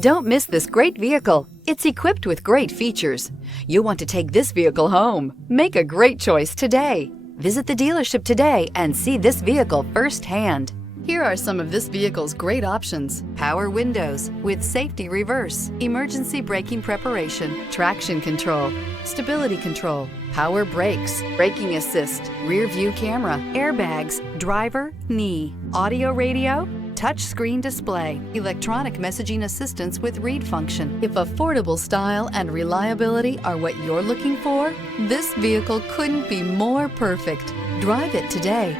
Don't miss this great vehicle. It's equipped with great features. You'll want to take this vehicle home. Make a great choice today. Visit the dealership today and see this vehicle firsthand. Here are some of this vehicle's great options: power windows with safety reverse, emergency braking preparation, traction control, stability control, power brakes, braking assist, rear view camera, airbags, driver, knee, audio radio, touchscreen display, electronic messaging assistance with read function. If affordable style and reliability are what you're looking for, this vehicle couldn't be more perfect. Drive it today.